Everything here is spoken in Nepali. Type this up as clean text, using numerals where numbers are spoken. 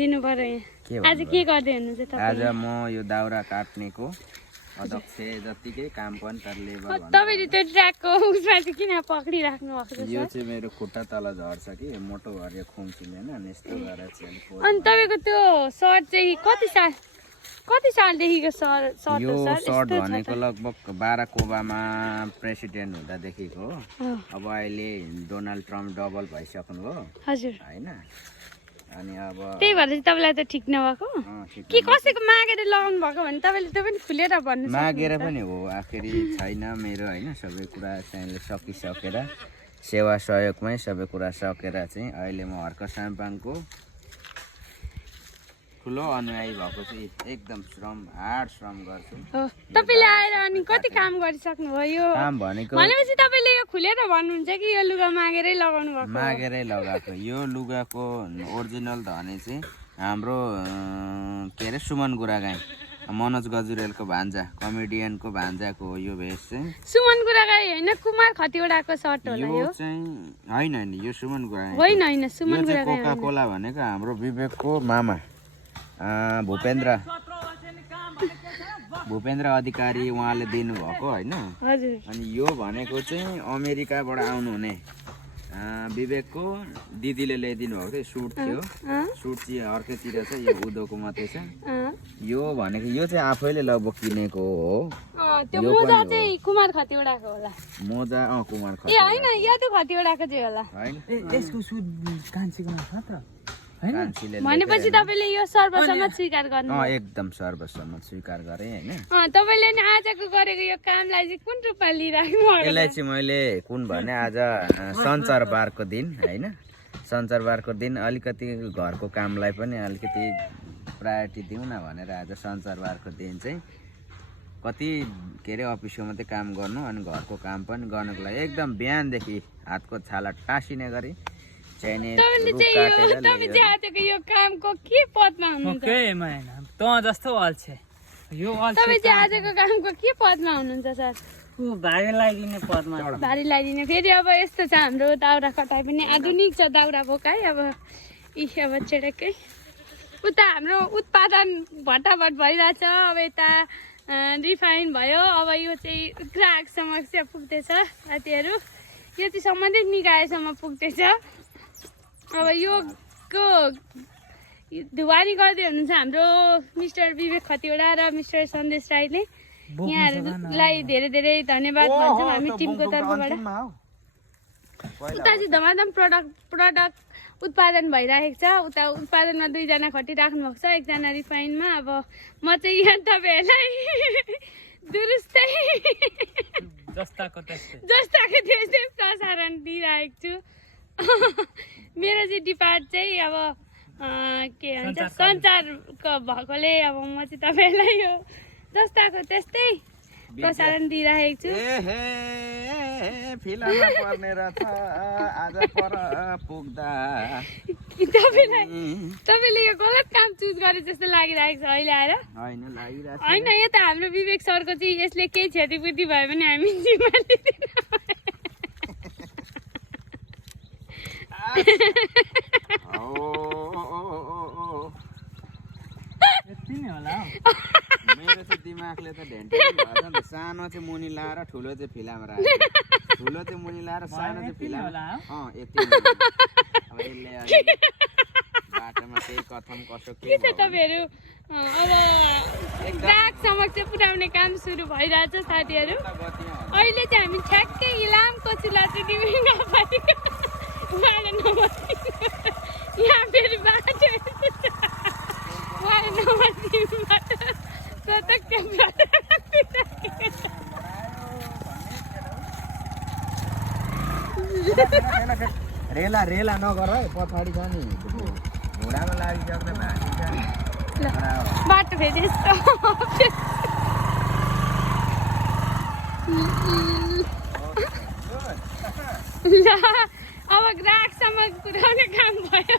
दिनु पर्यो आज के गर्दै हुनुहुन्छ तपाईँ आज म यो दाउरा काट्नेको अध्यक्ष जतिकै काम पनि तर लेबर तपाईले त्यो ट्र्याकको उसमा चाहिँ किन पक्रिराख्नु भएको छ यो चाहिँ मेरो खुट्टा तल झर्छ कि मोटो भएर खुम्चिँदैन अनि यस्तो गरेर चाहिँ अनि तपाईको त्यो सर्ट चाहिँ कति सालदेखिको सर्ट यो हो सर सर्ट भनेको लगभग बाराक ओबामा प्रेसिडेन्ट हुँदादेखिको हो अब अहिले डोनाल्ड ट्रम्प डबल भइसक्नु हो हजुर हैन अनि अब त्यही भएर चाहिँ तपाईलाई त ठिक नभएको के कसैको मागेर लगाउनु भएको भने तपाईले त्यो पनि खुलेर भन्नु मागेर पनि हो आखिरी छैन मेरो हैन सबै कुरा चाहिँ सकिसकेर सेवा सहयोगमै सबै कुरा सकेर चाहिँ अहिले म हर्क साम्पाङको ठुलो अनुयायी भएको चाहिँ एकदम हार्ड श्रम गर्छु तपाईले आएर अनि कति काम गरिसक्नु भयो काम भनेको भनेपछि तपाईले यो खुलेर भन्नुहुन्छ कि यो लुगा मागेरै लगाउनु भएको मागेरै लगाएको यो लुगाको ओरिजिनल धनी चाहिँ हाम्रो के अरे सुमन गुरागाई मनोज गजुरेलको भान्जा कमेडियनको भान्जाको हो यो भेष चाहिँ सुमन गुरागाई हैन कुमार खतिवडाको सर्ट होला यो चाहिँ हैन हैन यो सुमन गुरागाई होइन हैन सुमन गुरागाई कोका कोला भनेको हाम्रो विवेकको मामा भूपेन्द्र अधिकारी उहाँले दिनुभएको होइन हजुर अनि यो भनेको चाहिँ अमेरिकाबाट आउनुहुने विवेकको दिदीले ल्याइदिनु भएको थियो सुट थियो सुट चाहिँ अर्कैतिर छ यो उदोको मात्रै छ यो भनेको यो चाहिँ आफैले लगभग किनेको हो त्यो मोजा चाहिँ कुमार खतिवडाको होला मोजा कुमार ए हैन यादु खतिवडाको चाहिँ होला हैन यसको सुट कान्छीको मात्र भनेपछि तपाईले यो सर्वसम्मत स्वीकार गर्नु एकदम सर्वसम्मत स्वीकार गरे हैन तपाईले नि आजको गरेको यो कामलाई चाहिँ कुन रूपमा लिइराख्नु भएको यसलाई चाहिँ मैले कुन भने आज शनिबारको दिन हैन शनिबारको दिन अलिकति घरको कामलाई पनि अलिकति प्रायोरिटी दिउँ न भनेर आज शनिबारको दिन चाहिँ कति के अरे अफिसको मात्रै काम गर्नु अनि घरको काम पनि गर्नको लागि एकदम बिहानदेखि हातको छाला टाँसिने गरी यो कामको के पदमा हुनुहुन्छ त जस्तो अल्छे यो तपाईँ चाहिँ आजको कामको के पदमा हुनुहुन्छ सर भारी लगाइदिने पदमा भारी लगाइदिने फेरि अब यस्तो छ हाम्रो दाउरा कटाइ पनि आधुनिक छ दाउरा बोकाइ अब अब छेडेकै उता हाम्रो उत्पादन भट्टाभट भइरहेछ अब यता रिफाइन भयो अब यो चाहिँ ग्राहक समक्ष पुग्दैछ साथीहरू यो चाहिँ सम्बन्धित निकायसम्म पुग्दैछ अब यो धुवानी गर्दै हुनुहुन्छ हाम्रो मिस्टर विवेक खतिवडा र मिस्टर सन्देश राईले यहाँहरूलाई धेरै धेरै धन्यवाद भन्छौँ हामी टिमको तर्फबाट उता चाहिँ धमाधम प्रडक्ट उत्पादन भइरहेको छ उता उत्पादनमा 2 जना खटिराख्नु भएको छ एकजना रिफाइनमा अब म चाहिँ यहाँ तपाईँहरूलाई दुरुस्तै जस्ताको त्यस्तै प्रसारण दिइरहेको छु मेरो चाहिँ डिपार्ट चाहिँ अब के भन्छ सञ्चारको भएकोले अब म चाहिँ तपाईँलाई यो जस्ताको त्यस्तै प्रसारण दिइरहेको छु तपाईँले यो गलत काम चुज गरे जस्तो लागिरहेको छ अहिले आएर होइन यो त हाम्रो विवेक सरको चाहिँ यसले केही क्षतिपूर्ति भयो भने हामी जिम्मा लिँदैन मेरो चाहिँ दिमागले त ढेन्टे सानो चाहिँ मुनि लाएर ठुलो चाहिँ फिलामा राखेको ठुलो चाहिँ मुनि लाएर सानो चाहिँ फिलामा यति अब यसले बाटोमा केही कथम कसो के छ तपाईँहरू अब ग्राहक समक्ष पुर्याउने काम सुरु भइरहेछ साथीहरू अहिले चाहिँ हामी ठ्याक्कै इलामको चुला चाहिँ यहाँ फेरि बाटो रेला रेला नगर है पछाडि छ नि घोडामा लागिसक्दा बाटो फेरि यस्तो अब ग्राहकसम्म पुर्याउने काम भयो